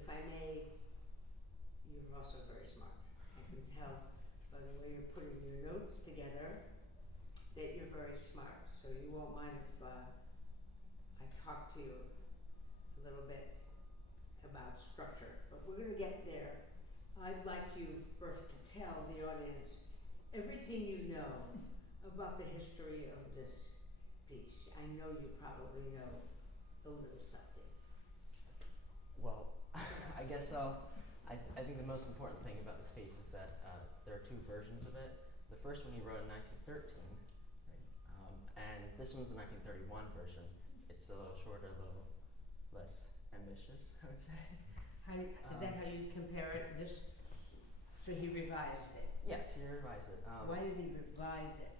if I may, you're also very smart. I can tell by the way you're putting your notes together that you're very smart. So you won't mind if I talk to you a little bit about structure, but we're going to get there. I'd like you first to tell the audience everything you know about the history of this piece. I know you probably know a little something. Well, I guess I think the most important thing about this piece is that there are two versions of it. The first one he wrote in 1913, right? And this one's the 1931 version. It's a little shorter, a little less ambitious, I would say. Is that how you compare it? This, so he revised it? Yes, he revised it. Why did he revise it?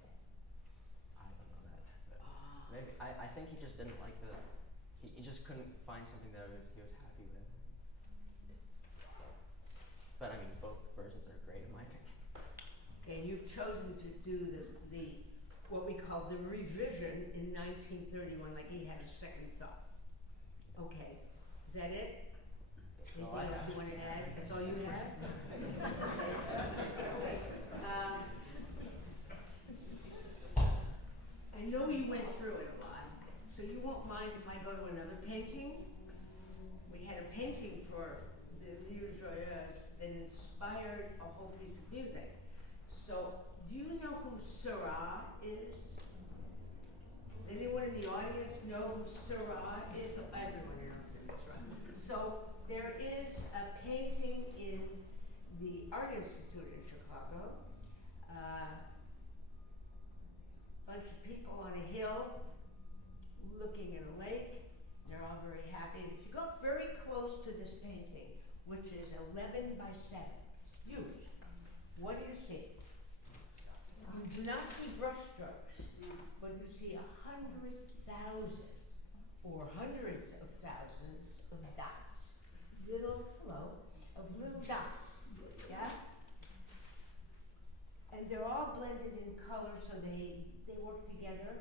I don't know that. Maybe I think he just didn't like the. He just couldn't find something that he was happy with. But I mean, both versions are great in my opinion. Okay, and you've chosen to do the what we call the revision in 1931, like he had a second thought. Okay, is that it? Anything else you want to add? That's all you have? Okay. I know you went through it a lot, so you won't mind if I go to another painting? We had a painting for the Lieu Joyeuse that inspired a whole piece of music. So, do you know who Seurat is? Does anyone in the audience know who Seurat is? Everyone knows him, that's right. So, there is a painting in the Art Institute in Chicago. Bunch of people on a hill looking at a lake. They're all very happy. If you go up very close to this painting, which is 11 by 7, it's huge, what do you see? You do not see brushstrokes, but you see 100,000 or hundreds of thousands of dots. Little dots, yeah? And they're all blended in color, so they work together.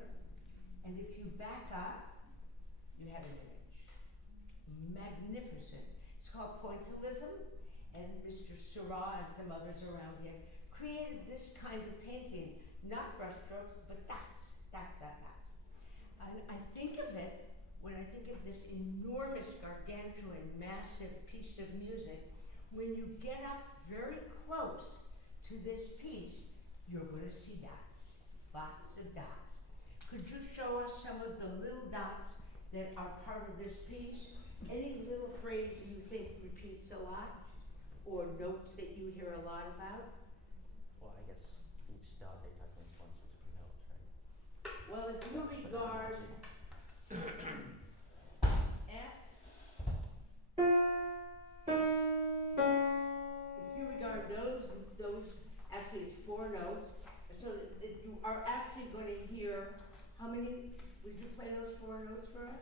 And if you back up, you have an image. Magnificent. It's called pointillism, and Mr. Seurat and some others around here created this kind of painting, not brushstrokes, but dots. And I think of it, when I think of this enormous, gargantuan, massive piece of music, when you get up very close to this piece, you're going to see dots, lots of dots. Could you show us some of the little dots that are part of this piece? Any little phrase you think repeats a lot, or notes that you hear a lot about? Well, I guess each dot they have a specific note, right? Well, if you regard F, if you regard those actually it's 4 notes, so that you are actually going to hear how many. Would you play those 4 notes for us?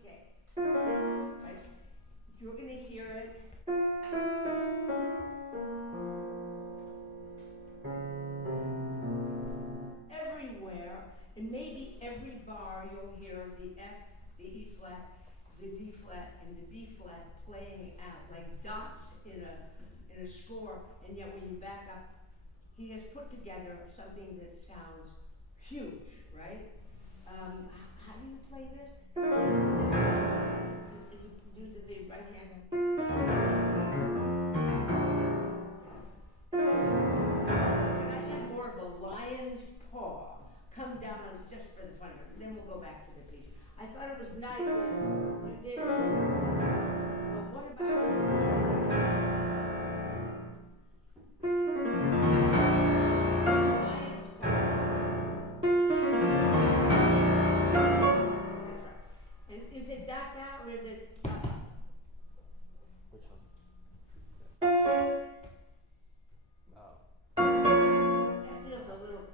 Okay. Right. You're going to hear it. Everywhere, and maybe every bar you'll hear the F, the E flat, the D flat, and the B flat playing out like dots in a score, and yet when you back up, he has put together something that sounds huge, right? How do you play this? You do the right hand. Can I have more of a lion's paw come down on just for the fun of it, and then we'll go back to the piece. I thought it was nice when you did, but what about lion's paw? And is it that or is it? Which one? Oh. That feels a little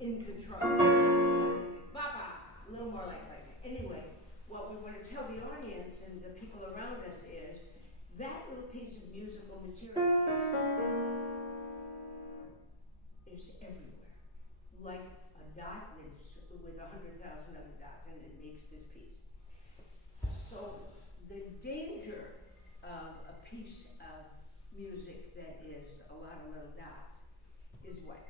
in control. Baba, a little more like that. Anyway, what we want to tell the audience and the people around us is that little piece of musical material is everywhere. Like a dot with 100,000 other dots, and it makes this piece. So the danger of a piece of music that is a lot of little dots is what?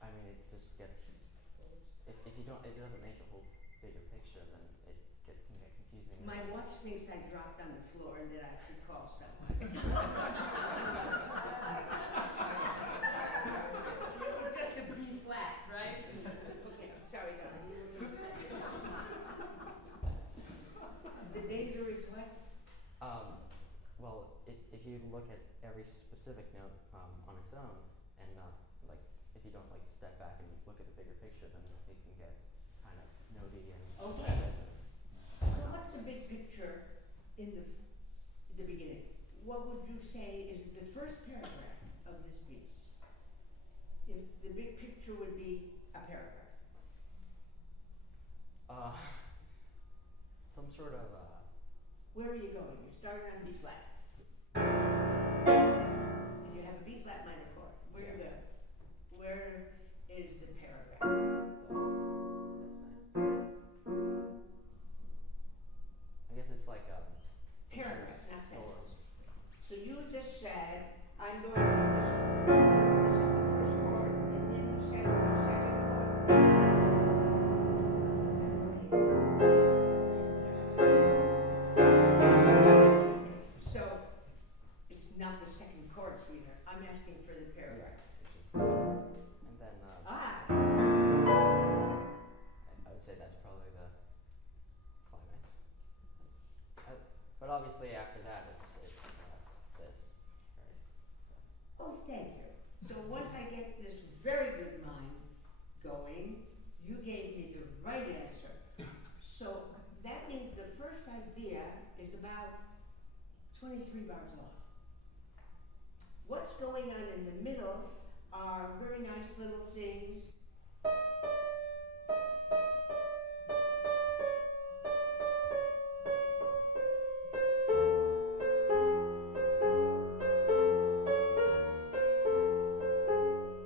I mean, it just gets, if you don't, it doesn't make the whole bigger picture, then it can get confusing. My watch thinks I dropped on the floor and that I should call someone. Just a B flat, right? Okay, sorry, Donna, you were going to say. The danger is what? Well, if you look at every specific note on its own, and like if you don't like step back and look at the bigger picture, then it can get kind of notey and Okay. repetitive. So what's the big picture in the beginning? What would you say is the first paragraph of this piece? If the big picture would be a paragraph. Some sort of Where are you going? You're starting on B flat. And you have a B flat minor chord. Where you go? Where is the paragraph? that's nice. I guess it's like some Paragraph, not sort of sentence. So you just said, I'm going to this chord. This is the first chord, and then you said the second chord. So it's not the second chord, sweetheart. I'm asking for the paragraph. It's just, and then Ah, I would say that's probably the climax. But obviously after that it's this, right? So. oh, thank you. So once I get this very good mind going, you gave me the right answer. So that means the first idea is about 23 bars long. What's going on in the middle are very nice little things.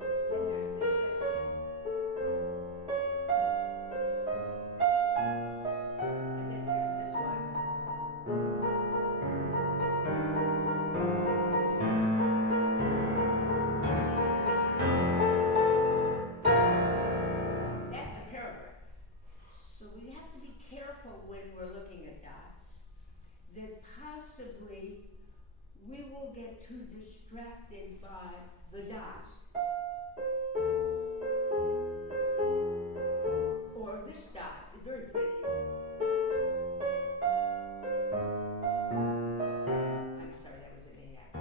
Then there's this and then there's this one. That's a paragraph. So we have to be careful when we're looking at dots that possibly we will get too distracted by the dots. Or this dot, it's very pretty. I'm sorry, that was an A act.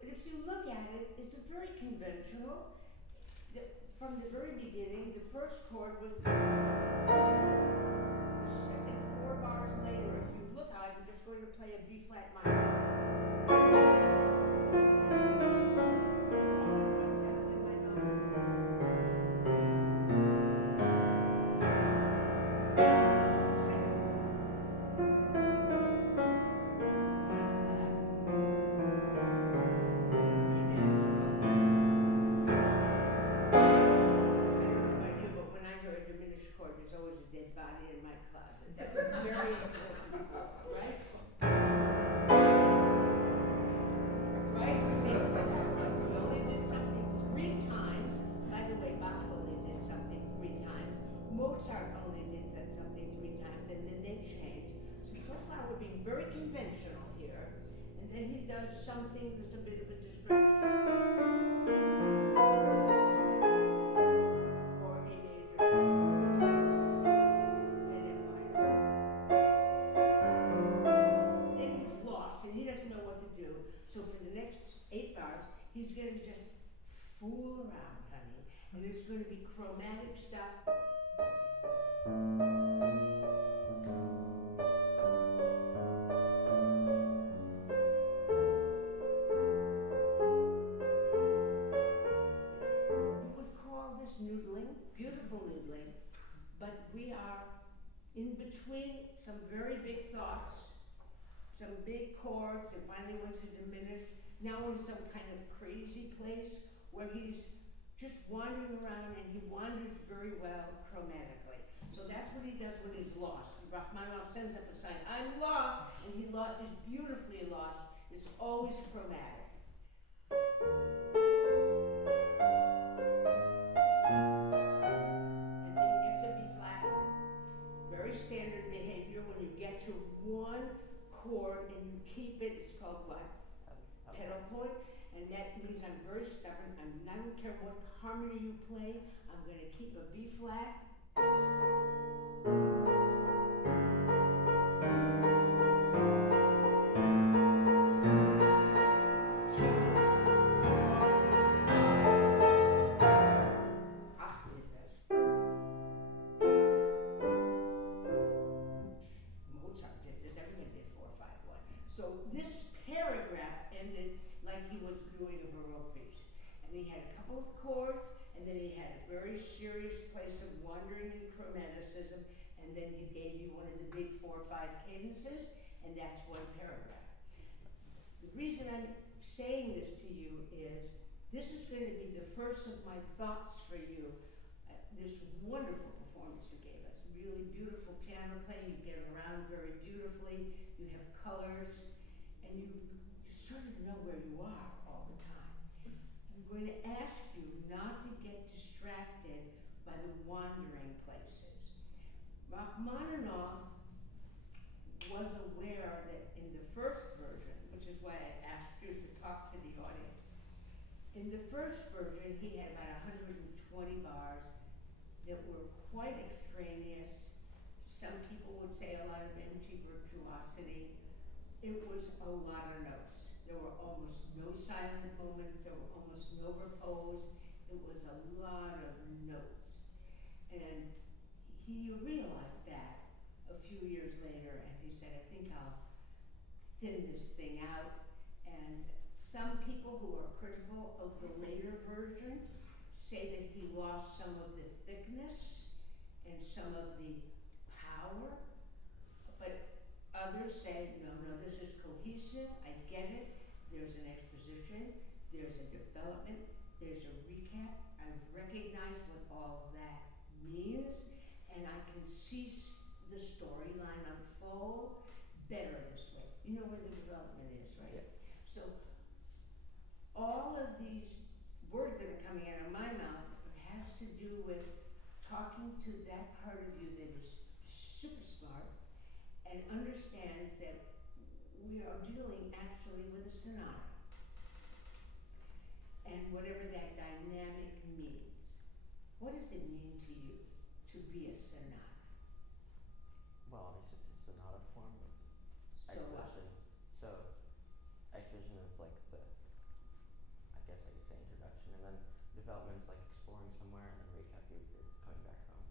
But if you look at it, it's a very conventional. From the very beginning, the first chord was the second 4 bars later. If you look, I'm just going to play a B flat minor. There's always a dead body in my closet. That's a very important chord, right? Right? Same thing. We only did something 3 times. By the way, Bach only did something 3 times. Mozart only did something 3 times, and then they changed. So far we're being very conventional here. And then he does something that's a bit of a distraction. Or A major. So for the next 8 bars, he's going to just fool around, honey. And it's going to be chromatic stuff. You would call this noodling, beautiful noodling, but we are in between some very big thoughts, some big chords that finally want to diminish. now in some kind of crazy place where he's just wandering around, and he wanders very well chromatically. So that's what he does when he's lost. Rachmaninoff sends up a sign, I'm lost, and he is beautifully lost. It's always chromatic. And then he gets to B flat. Very standard behavior. When you get to one chord and you keep it, it's called what? Pedal point. And that means I'm very stubborn. I don't care what harmony you play. I'm going to keep a B flat. Mozart did this. Everyone did 4-5-1. So this paragraph ended like he was doing a Baroque piece. And he had a couple of chords, and then he had a very serious place of wandering in chromaticism, and then he gave you one of the big 4-5 cadences, and that's one paragraph. The reason I'm saying this to you is this is going to be the first of my thoughts for you. This wonderful performance you gave us, really beautiful piano playing, you get around very beautifully, you have colors, and you sort of know where you are all the time. I'm going to ask you not to get distracted by the wandering places. Rachmaninoff was aware that in the first version, which is why I asked you to talk to the audience, in the first version he had about 120 bars that were quite extraneous. Some people would say a lot of empty virtuosity. It was a lot of notes. There were almost no silent moments. There were almost no repose. It was a lot of notes. And he realized that a few years later, and he said, I think I'll thin this thing out. And some people who are critical of the later version say that he lost some of the thickness and some of the power, but others say, no, this is cohesive, I get it, there's an exposition, there's a development, there's a recap, I recognize what all of that means, and I can see the storyline unfold better this way. You know where the development is, right? Yeah. So all of these words that are coming out of my mouth has to do with talking to that part of you that is super smart and understands that we are dealing actually with a sonata. And whatever that dynamic means. What does it mean to you to be a sonata? Well, it's just a sonata form of exposition. So exposition is like the, I guess I could say introduction, and then development is like exploring somewhere, and then recap you're coming back home.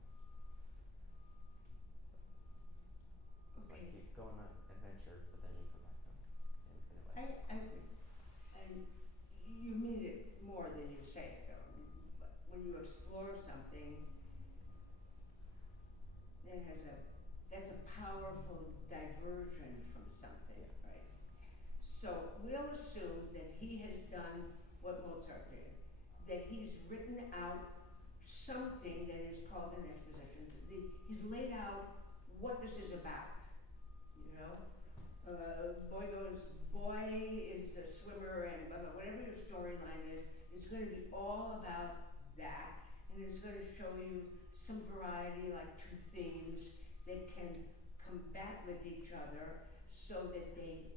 So it's like you go on an adventure, but then you come back home in a way. I agree. And you mean it more than you say it, though. But when you explore something, that's a powerful diversion from something, right? So we'll assume that he has done what Mozart did, that he's written out something that is called an exposition. He's laid out what this is about, you know? Boy is a swimmer and blah, blah, whatever your storyline is, it's going to be all about that, and it's going to show you some variety, like two themes that can combat with each other so that they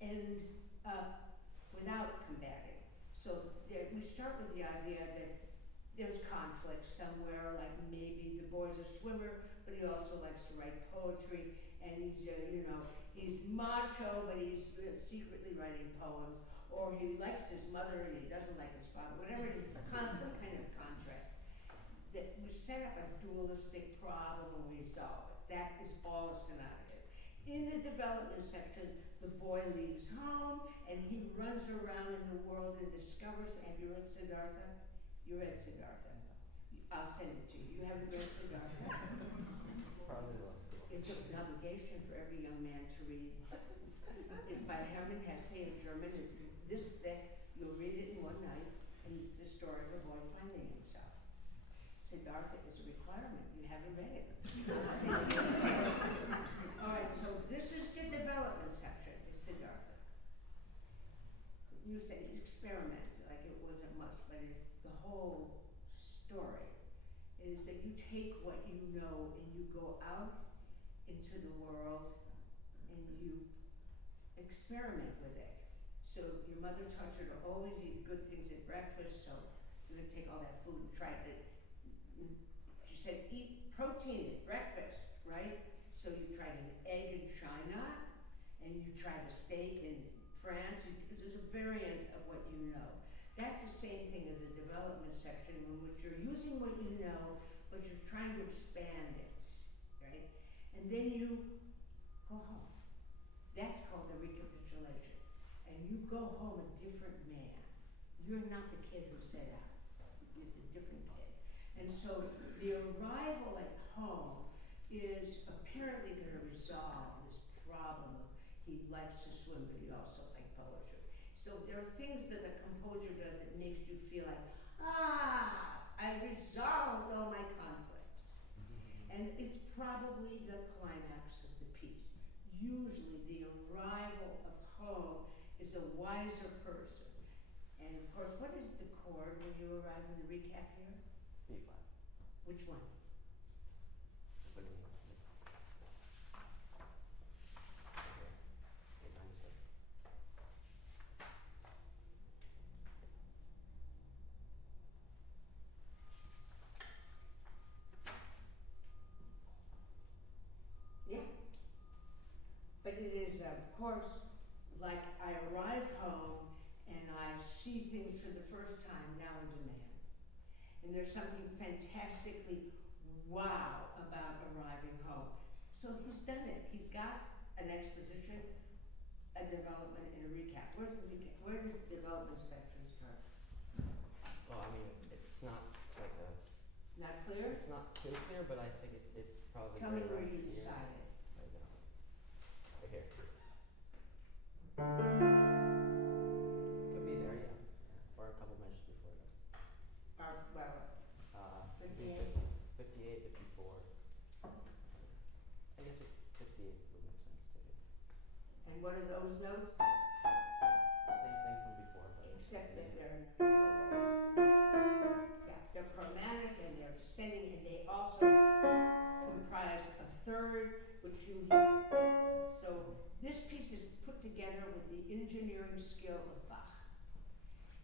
end up without combating. So we start with the idea that there's conflict somewhere, like maybe the boy's a swimmer, but he also likes to write poetry, and he's he's macho, but he's secretly writing poems, or he likes his mother and he doesn't like his father, whatever it is, some kind of contract. That we set up a dualistic problem and we solve it. That is all a sonata is. In the development section, the boy leaves home and he runs around in the world and discovers, have you read Siddhartha? You read Siddhartha. I'll send it to you. You haven't read Siddhartha? Probably love school. It's an obligation for every young man to read. It's by Hermann Hesse, a German. It's this thick. You'll read it in one night, and it's the story of a boy finding himself. Siddhartha is a requirement. You haven't read it. All right, so this is the development section, is Siddhartha. You say experiment, like it wasn't much, but it's the whole story. Is that you take what you know and you go out into the world and you experiment with it. So your mother taught you to always eat good things at breakfast, so you're gonna take all that food and try it. She said eat protein at breakfast, right? So you tried an egg in China, and you tried a steak in France. There's a variant of what you know. That's the same thing in the development section, in which you're using what you know, but you're trying to expand it, right? And then you go home. That's called the recapitulation. And you go home a different man. You're not the kid who set out. You're the different kid. And so the arrival at home is apparently going to resolve this problem of he likes to swim, but he also likes poetry. So there are things that the composer does that makes you feel like, I resolved all my conflicts. And it's probably the climax of the piece. Usually the arrival of home is a wiser person. And of course, what is the chord when you arrive in the recap here? B flat. Which one? What do you mean? Okay. 897. Yeah. But it is, of course, like I arrive home and I see things for the first time now as a man. And there's something fantastically wow about arriving home. So he's done it. He's got an exposition, a development, and a recap. Where's the recap? Where does the development section start? Well, I mean, it's not like a. It's not clear? It's not too clear, but I think it's probably. Tell me right where around you here. decided. Right now. Right here. Could be there, yeah. Or a couple measures before that. Well, 58, 58? 54. I guess 58 would make sense too. And what are those notes? Same thing from before, but Except that they're a little lower. yeah, they're chromatic and they're descending, and they also comprise a third, which you hear. So this piece is put together with the engineering skill of Bach.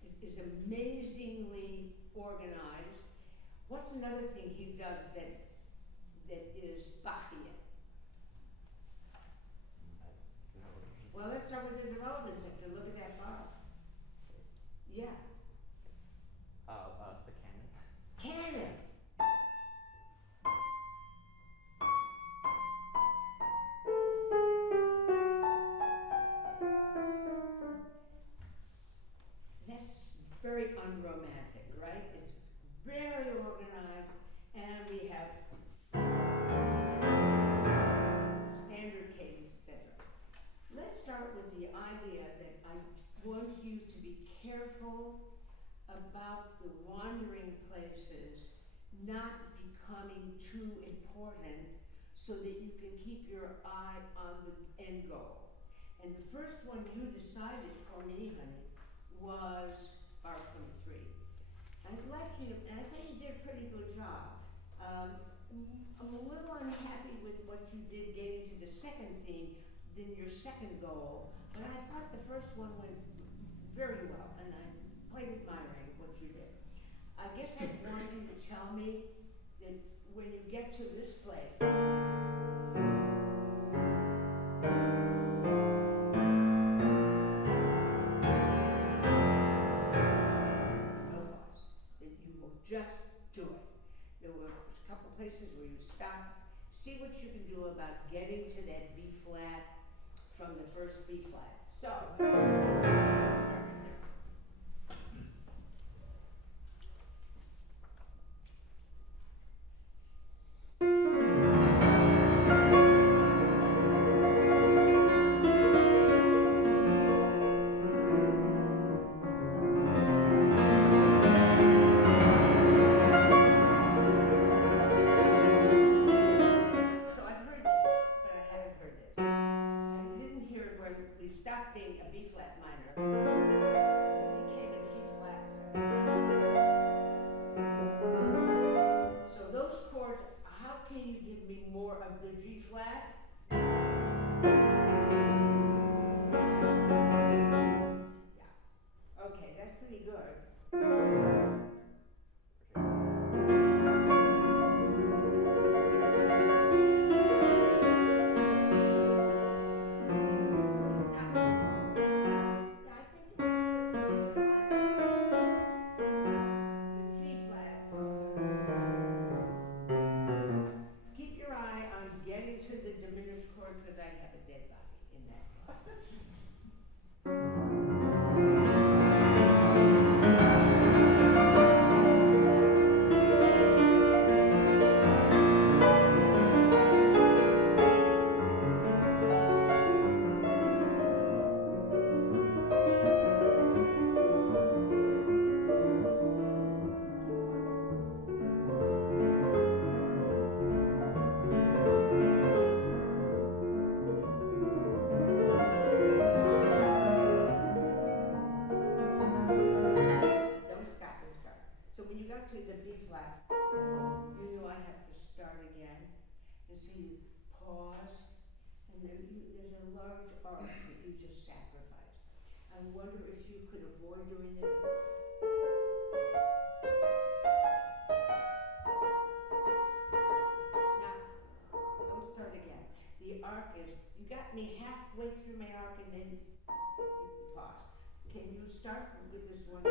It is amazingly organized. What's another thing he does that is Bachian? Well, let's start with the development section. Look at that bar. Yeah. The canon. Canon. That's very unromantic, right? It's very organized, and we have standard cadence, etc. Let's start with the idea that I want you to be careful about the wandering places not becoming too important so that you can keep your eye on the end goal. And the first one you decided for me, honey, was bar 23. I'd like you to, and I thought you did a pretty good job. I'm a little unhappy with what you did getting to the second theme than your second goal, but I thought the first one went very well, and I'm quite admiring what you did. I guess I want you to tell me that when you get to this place, just do it. There were a couple places where you stopped. See what you can do about getting to that B flat from the first B flat. So, let's start right there. and so you pause, and there's a large arc that you just sacrificed. I wonder if you could avoid doing that. Now, let's start again. The arc is, you got me halfway through my arc and then you pause. Can you start with this one?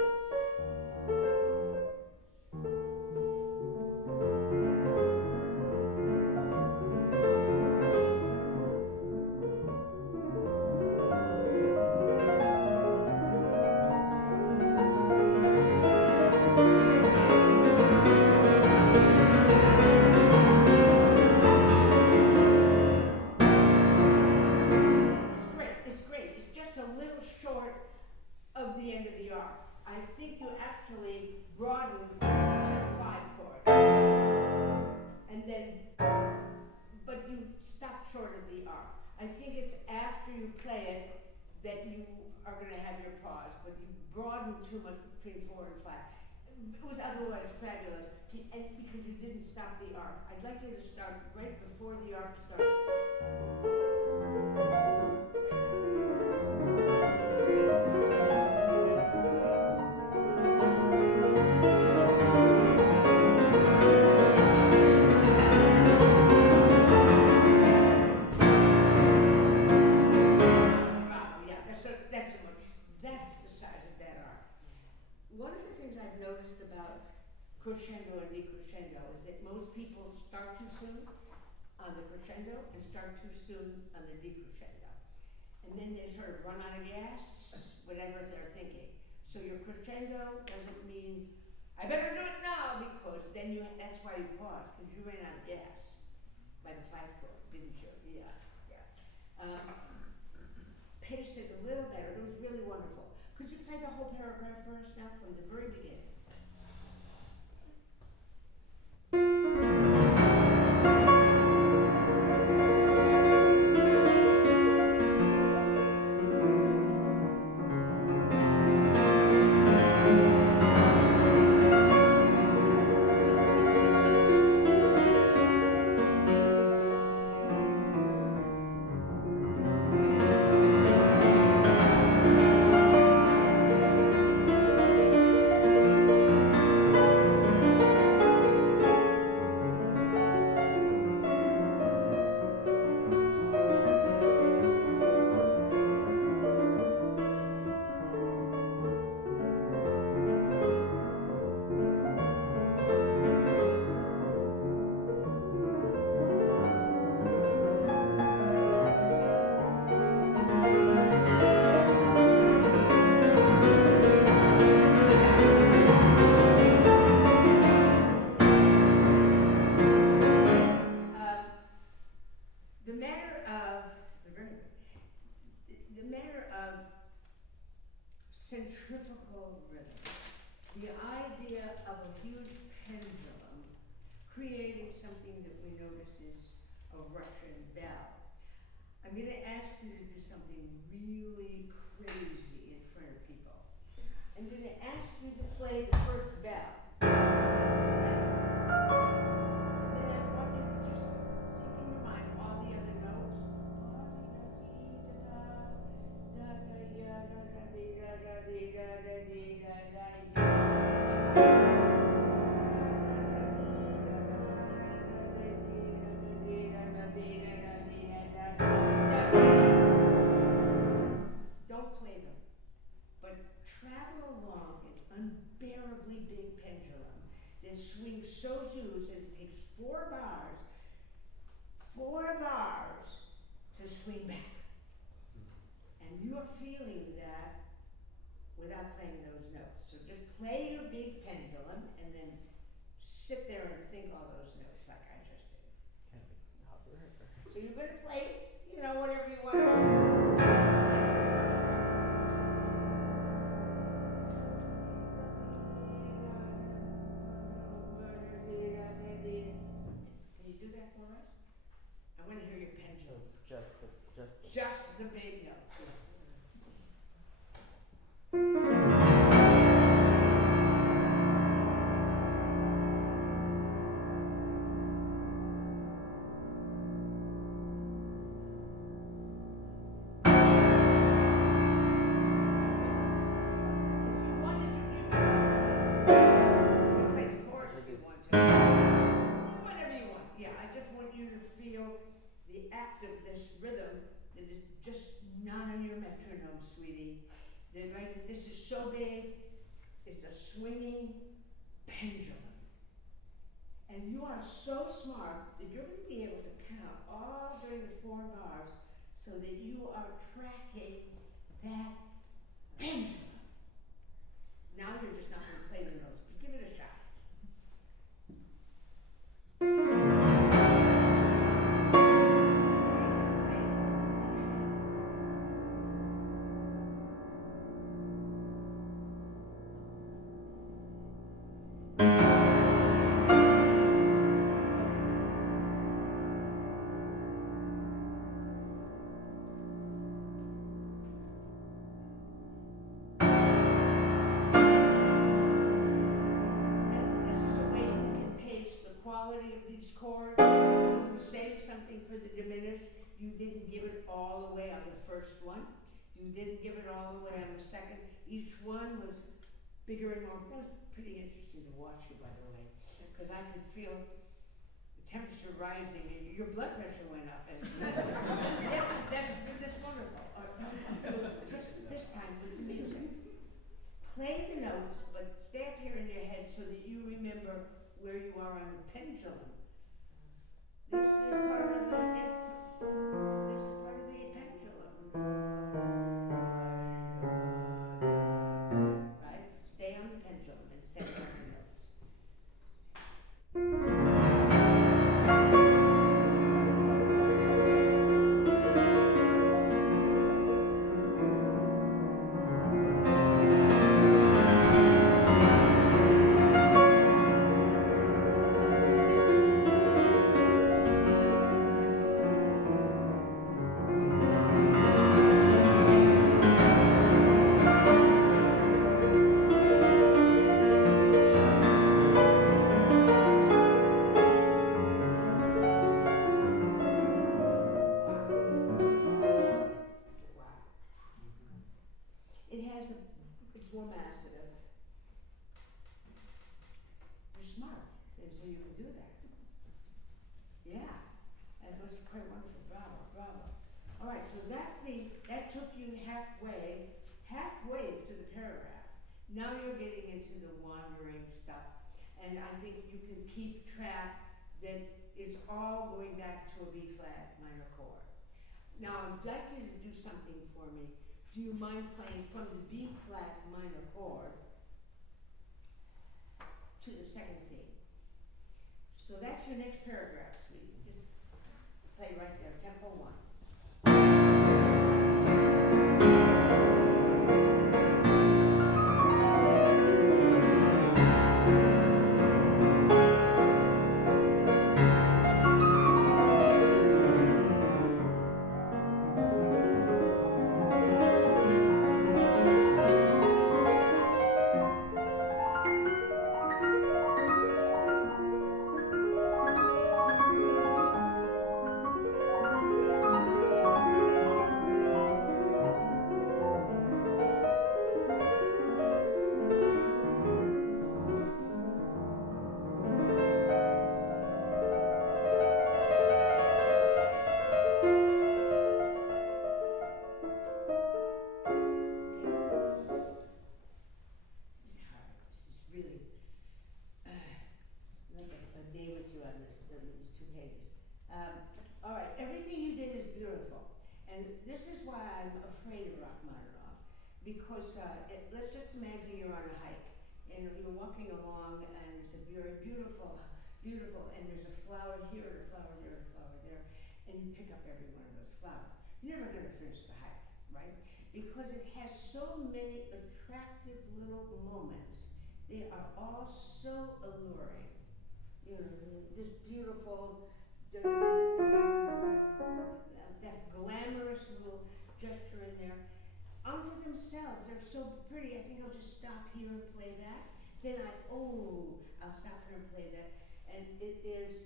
Broaden to the 5 chord, and then, but you stop short of the arc. I think it's after you play it that you are going to have your pause, but you broaden too much between 4 and 5. It was otherwise fabulous, and because you didn't stop the arc. I'd like you to start right before the arc starts. Crescendo and decrescendo is that most people start too soon on the crescendo and start too soon on the decrescendo. And then they sort of run out of gas, whatever they're thinking. So your crescendo doesn't mean, I better do it now, because then that's why you pause, because you ran out of gas by the 5 chord, didn't you? Yeah. Pace it a little better, it was really wonderful. Could you play the whole paragraph for us now from the very beginning? Centrifugal rhythm. The idea of a huge pendulum creating something that we notice is a Russian bell. I'm going to ask you to do something really crazy in front of people. I'm going to ask you to play the first bell. And then I want you to just think in your mind all the other notes. Don't play them, but travel along an unbearably big pendulum that swings so huge that it takes 4 bars to swing back. And you're feeling that without playing those notes. So just play your big pendulum and then sit there and think all those notes like I just did. So you're going to play, whatever you want to do. Can you do that for us? I want to hear your pendulum. Just the big notes. act of this rhythm that is just not on your metronome, sweetie. Right? This is so big, it's a swinging pendulum. And you are so smart that you're going to be able to count all during the 4 bars so that you are tracking that pendulum. Now you're just not going to play the notes, but give it a shot. Quality of these chords, you save something for the diminished. You didn't give it all away on the first one. You didn't give it all away on the second. Each one was bigger and more. That was pretty interesting to watch you, by the way, because I could feel the temperature rising and your blood pressure went up. And yeah, that's wonderful. Just this time with the music. Play the notes, but stay up here in your head so that you remember where you are on the pendulum. This is part of the pendulum. Right? Stay on the pendulum instead of on the notes. It's more massive. You're smart, and so you can do that. Yeah, that was quite wonderful. Bravo, bravo. All right, so that took you halfway through the paragraph. Now you're getting into the wandering stuff, and I think you can keep track that it's all going back to a B flat minor chord. Now I'd like you to do something for me. Do you mind playing from the B flat minor chord to the second theme? So that's your next paragraph, sweetie. Just play right there, tempo 1. Because let's just imagine you're on a hike and you're walking along and it's a very beautiful, and there's a flower here and a flower there and a flower there, and you pick up every one of those flowers. You're never going to finish the hike, right? Because it has so many attractive little moments. They are all so alluring. You know, this beautiful, that glamorous little gesture in there. Unto themselves, they're so pretty. I think I'll just stop here and play that. Then I'll stop here and play that. And it is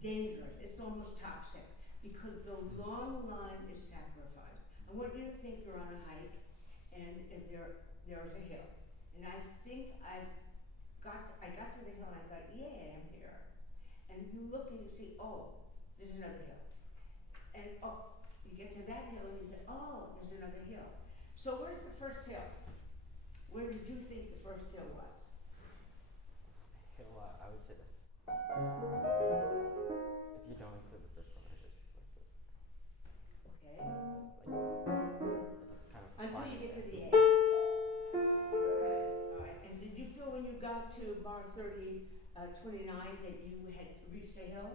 dangerous. It's almost toxic because the long line is sacrificed. I want you to think you're on a hike and there's a hill. And I think I got to the hill and I thought, yeah, I'm here. And you look and you see, there's another hill. And oh, you get to that hill and you say, oh, there's another hill. So where's the first hill? Where did you think the first hill was? Hill, I would say that. If you don't include the first one, I just like it. Okay. It's kind of Until you get to the A. Alright, and did you feel when you got to bar 29 that you had reached a hill?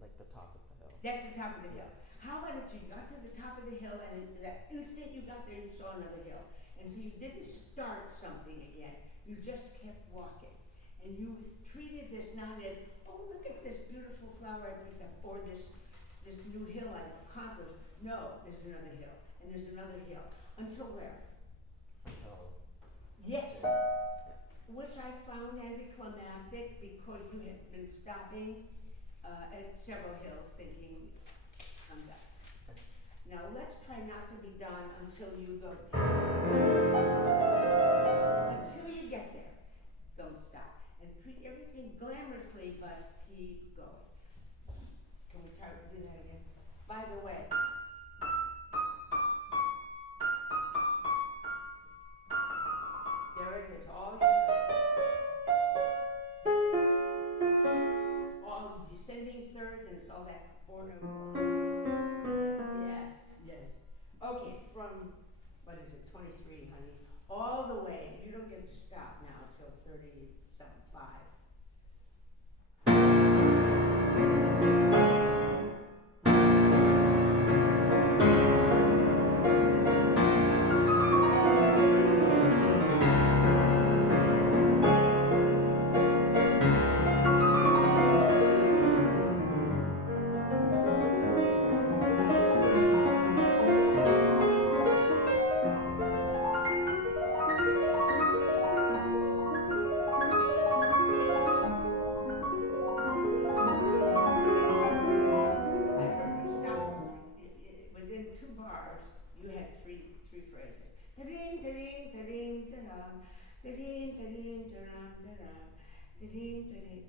like the top of the hill. That's the top of the hill. How about if you got to the top of the hill and in that instant you got there you saw another hill? And so you didn't start something again, you just kept walking. And you treated this not as, oh look at this beautiful flower I picked up, or this new hill I've accomplished. No, there's another hill, and there's another hill. Until where? Until. Yes. Yeah. Which I found anticlimactic because you have been stopping at several hills thinking, I'm done. Now let's try not to be done until you go. Until you get there, don't stop. And treat everything glamorously, but keep going. Can we try to do that again? By the way, there it is, all your notes. It's all descending thirds and it's all that four-note line. Yes. Okay, from, what is it, 23, honey, all the way, you don't get to stop now until 30-something, 5.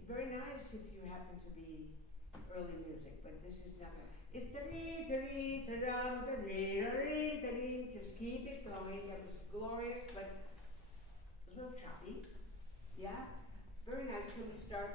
Very nice if you happen to be early music, but this is not a, it's just keep it going. That was glorious, but a little choppy. Yeah? Very nice. Can we start?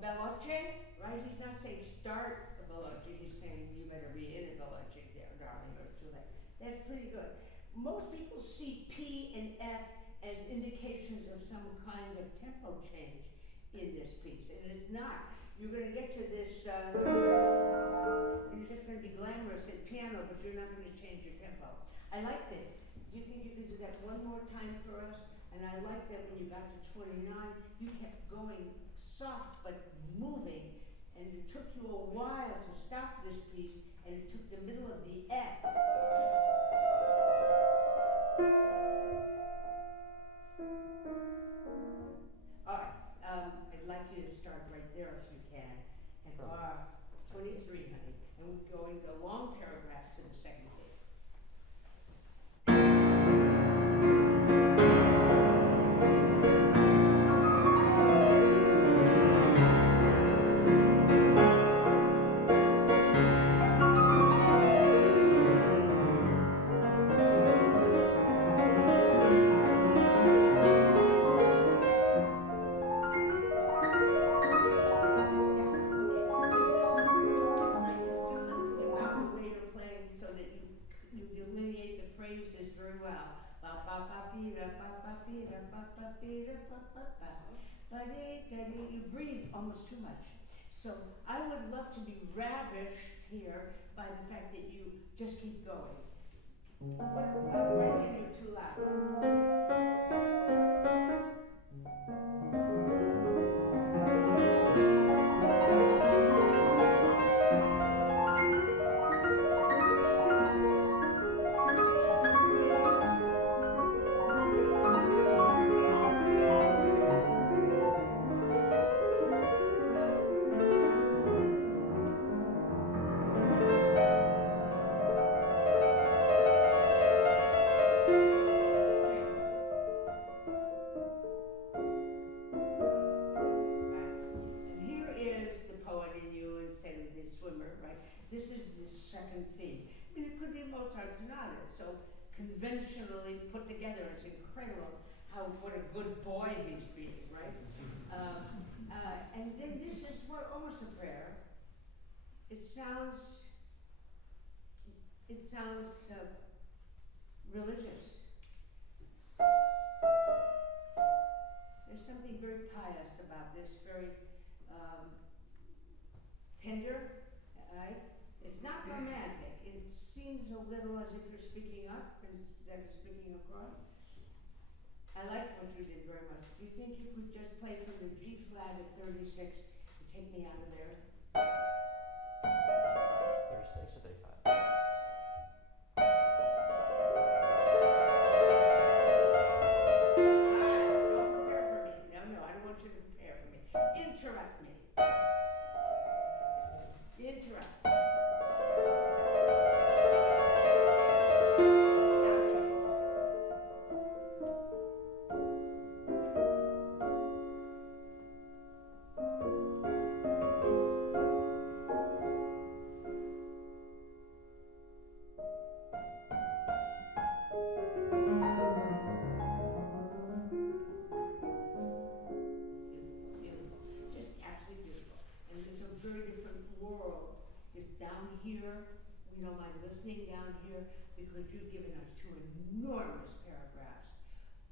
Veloce, right? He's not saying start a veloce, he's saying you better be in a veloce there, darling, or so that. That's pretty good. Most people see P and F as indications of some kind of tempo change in this piece, and it's not. You're going to get to this, you're just going to be glamorous at piano, but you're not going to change your tempo. I liked it. Do you think you could do that one more time for us? And I liked that when you got to 29, you kept going soft but moving, and it took you a while to stop this piece, and it took the middle of the F. Alright, I'd like you to start right there if you can, at bar 23, honey, and we're going the long paragraphs to the second page. almost too much. So I would love to be ravished here by the fact that you just keep going. Right hand, you're too loud. This is the second theme. I mean, it could be a Mozart sonata. It's so conventionally put together. It's incredible what a good boy he's being, right? And then this is almost a prayer. It sounds religious. There's something very pious about this, very tender, right? It's not romantic. It seems a little as if you're speaking up instead of speaking across. I like what you did very much. Do you think you could just play from the G flat at 36 to take me out of there? 36 or 35? Don't prepare for me. No, I don't want you to prepare for me. Interrupt me. Interrupt. Down here because you've given us two enormous paragraphs,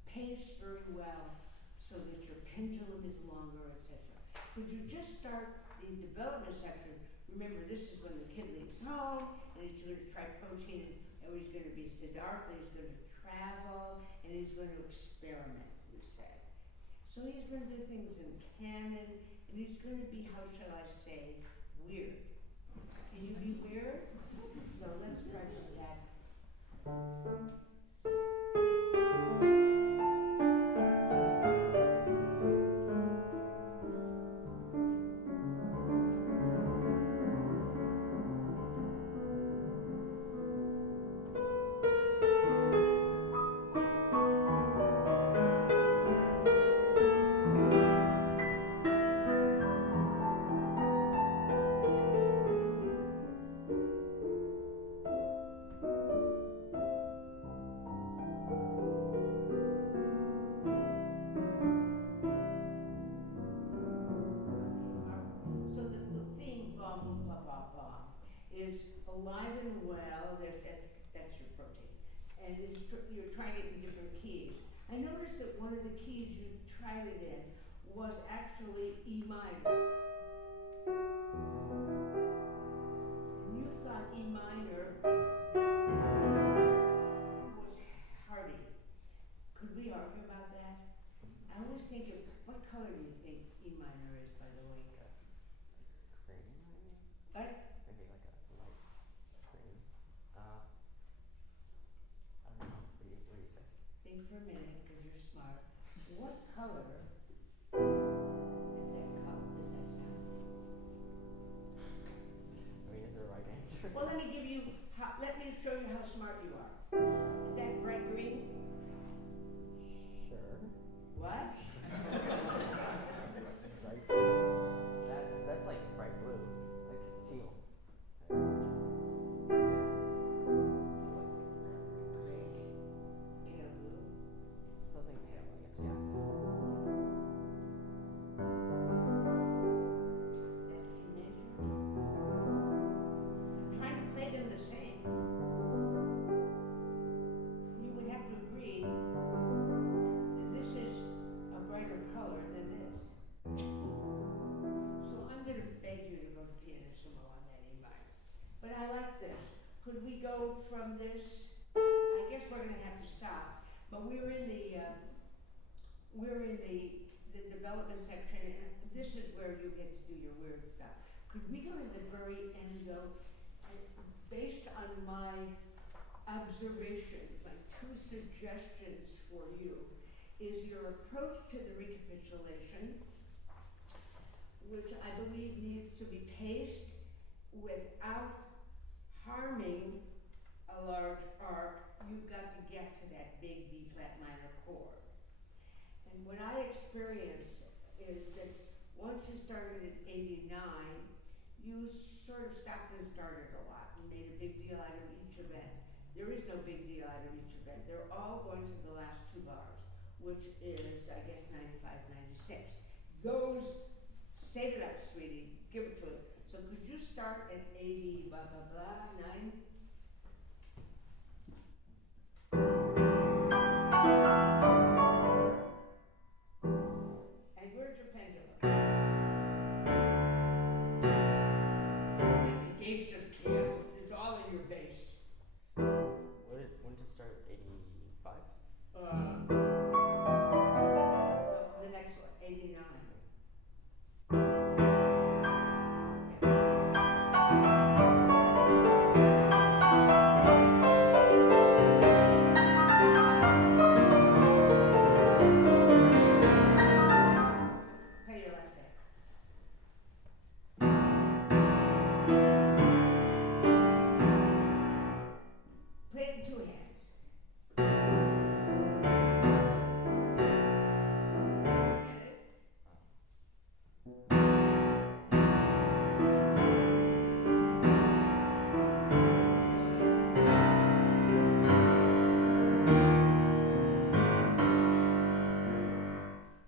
paced very well so that your pendulum is longer, etc. Could you just start the development section? Remember, this is when the kid leaves home and he's going to try protein, and he's going to be Siddhartha, he's going to travel, and he's going to experiment, you said. So he's going to do things in canon, and he's going to be, how shall I say, weird. Can you be weird? So let's try to do that. Is alive and well, that's your protein. And you're trying it in different keys. I noticed that one of the keys you tried it in was actually E minor. And you thought E minor was hardy. Could we argue about that? I always think of, what color do you think E minor is, by the way? Green, maybe? What? Maybe like a light green. I don't know. What do you say? Think for a minute, because you're smart. What color is that color? Does that sound? I mean, is there a right answer? Well, let me show you how smart you are. Is that bright green? Sure. What? Bright. That's like bright blue, like teal. Gray. Pale blue. Something pale, I guess. Yeah. That E major. I'm trying to play them the same. You would have to agree that this is a fortissimo on that E minor. But I like this. Could we go from this? I guess we're gonna have to stop. But we're in the development section, and this is where you get to do your weird stuff. Could we go to the very end though? And based on my observations, my two suggestions for you is your approach to the recapitulation, which I believe needs to be paced without harming a large arc. You've got to get to that big B flat minor chord. And what I experienced is that once you started at 89, you sort of stopped and started a lot and made a big deal out of each event. There is no big deal out of each event. They're all going to the last two bars, which is, I guess, 95, 96. Those, save it up, sweetie, give it to it. So could you start at 80, blah, blah, blah, 9? And where's your pendulum? It's like the ace of care. It's all in your bass. When did it start? 85? No, the next one, 89. Play your left hand. Play it in two hands. Get it?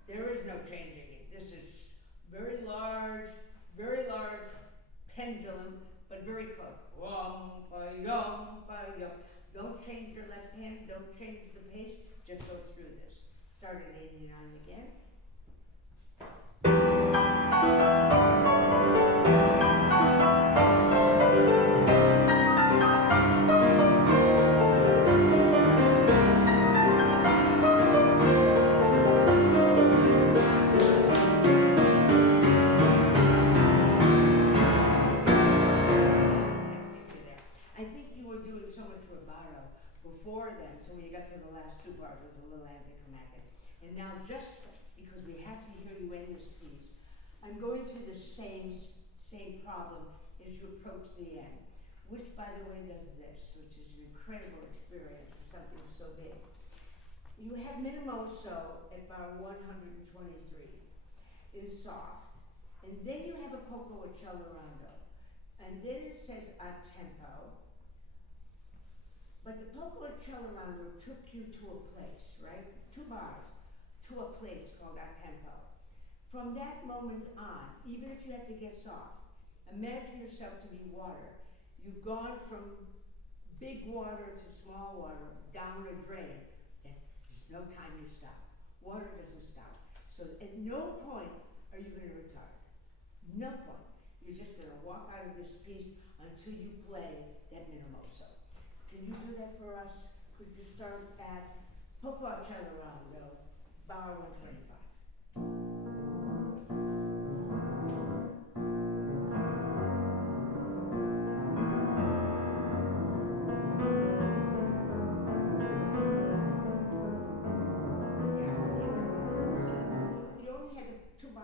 There is no changing it. This is very large pendulum, but very close. Wom-ba-yum, ba-yum. Don't change your left hand, don't change the pace, just go through this. Start at 89 again. I think you were doing so much rubato before then, so when you got to the last two bars, it was a little anticlimactic. And now, just because we have to hear you end this piece, I'm going through the same problem as you approach the end, which, by the way, does this, which is an incredible experience for something so big. You have minimoso at bar 123 in soft, and then you have a poco accelerando, and then it says a tempo. But the poco accelerando took you to a place, right? 2 bars, to a place called a tempo. From that moment on, even if you have to get soft, imagine yourself to be water. You've gone from big water to small water, down a drain. There's no time you stop. Water doesn't stop. So at no point are you going to retard. No point. You're just going to walk out of this piece until you play that minimoso. Can you do that for us? Could you start at poco accelerando, bar 125?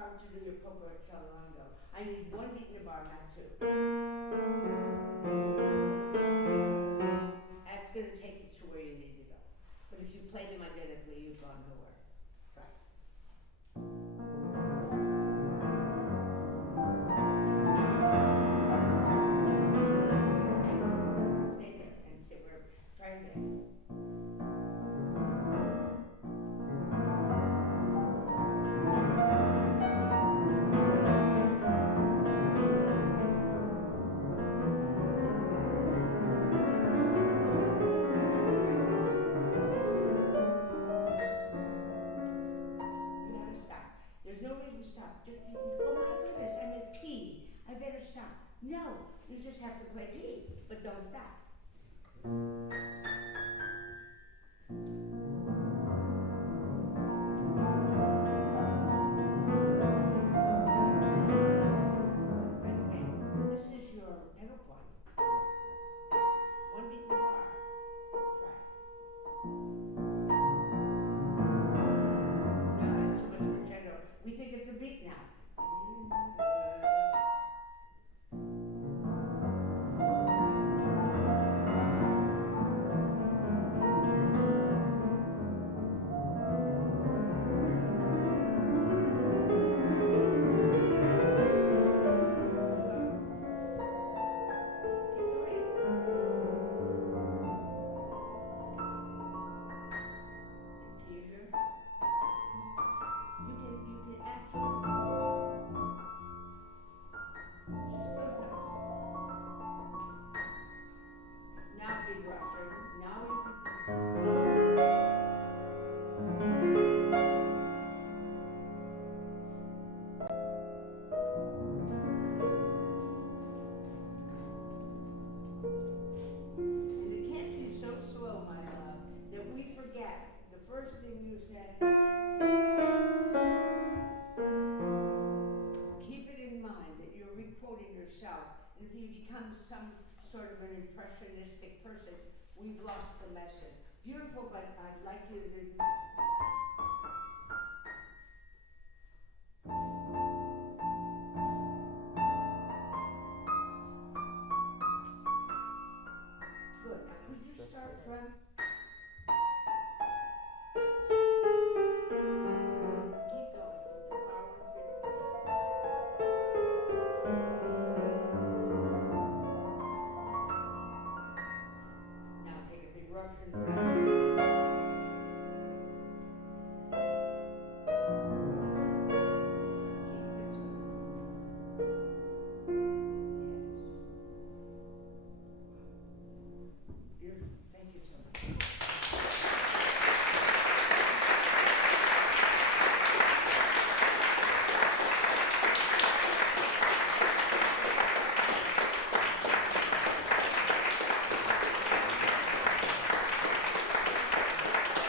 To do your poco accelerando. I need 1 beat in a bar, not 2. That's going to take you to where you need to go. But if you play them identically, you've gone nowhere. Right. Stay there and stay where. Try again. stop. No, you just have to play key, but don't stop. By the way, this is your pedal point. One beat in the bar. Try it. No, that's too much crescendo. We think it's a beat now. If you become some sort of an impressionistic person, we've lost the lesson. Beautiful, but I'd like you to